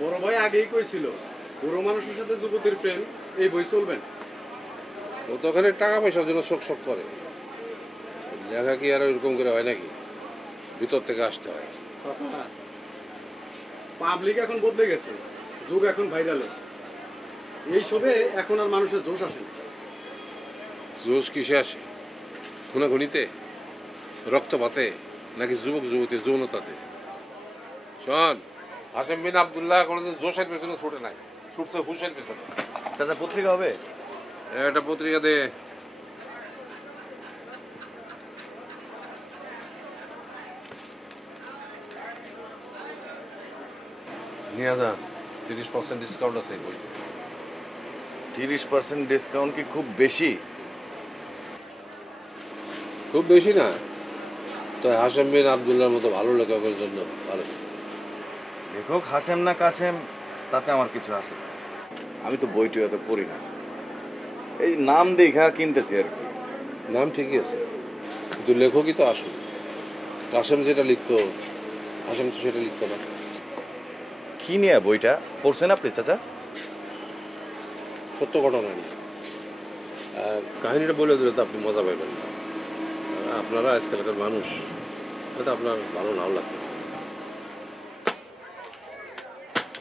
বড় ভাই আগেই কইছিল বড় মানুষের সাথে যুবতীর প্রেম এই বই চলবেন ও তো ওখানে টাকা পয়সার জন্য শোক শোক করে? লেখা কি আর ওইরকম করে হয় নাকি? ভিতর থেকে আসতে হয়। পাবলিক এখন বদলে গেছে যুগ এখন ভাইরালের এই সবে এখন আর মানুষের জোশ আসে না। জোশ কিসে আসে? খুনাখুনিতে? রক্তপাতে? নাকি যুবক যুবতী যৌনতাতে? শোন হাসেম বিন আবদুল্লাহ কোনোদিন জোশের পেছনে ছুটে নাই। ছুটছে হুশের পেছনে। চাচা পত্রিকা হবে? একটা পত্রিকা দে। নিয়ে যা তিরিশ পার্সেন্ট ডিসকাউন্ট আছে বইতে। তিরিশ পার্সেন্ট ডিসকাউন্ট কি খুব বেশি? খুব বেশি না। তো হাসেম বিন আবদুল্লাহর মতো ভালো লেখকের জন্য ভালো। লেখক হাসেম না কাসেম তাতে আমার কিছু আসে না। আমি তো বইটি অত পড়ি না। এই নাম দেখা কিনতেছি আর কি। নাম ঠিকই আছে। কিন্তু লেখকই তো আসল। কাসেম যেটা লিখতো হাসেম তো সেটা লিখতো না। কি নিয়ে বইটা? পড়ছেন আপনি চাচা? সত্য ঘটনা নিয়ে। কাহিনীটা বলে দিলে তো আপনি মজা পাইবেন না। আপনারা আজকালকার মানুষ হয়তো আপনার ভালো নাও লাগবে।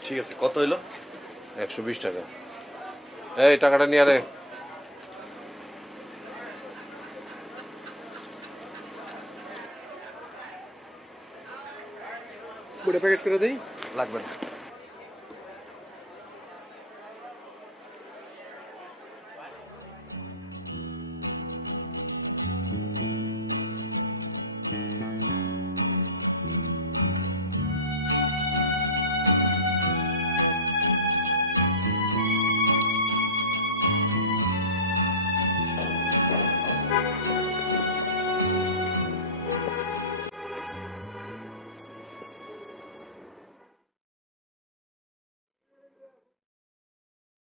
ঠিক আছে কত হইল? একশো বিশ টাকা। এই টাকাটা নিয়ে আরে। বইটা প্যাকেট করে দেই? লাগবে না।